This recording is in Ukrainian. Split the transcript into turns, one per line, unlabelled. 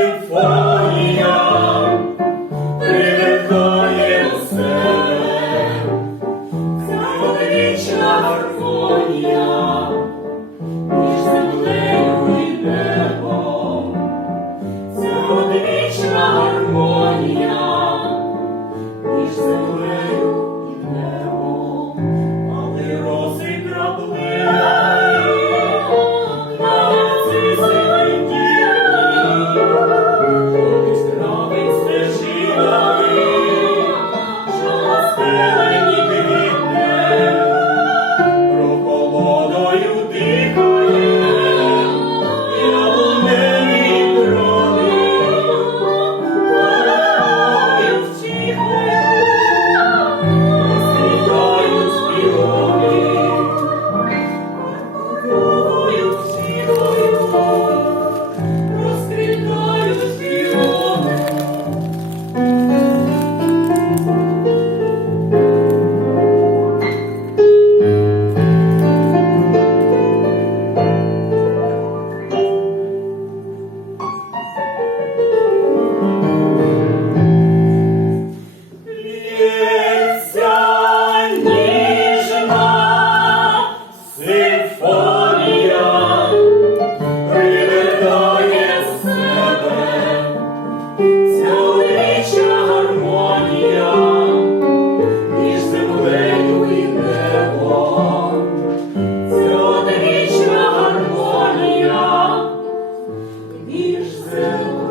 Фа. seu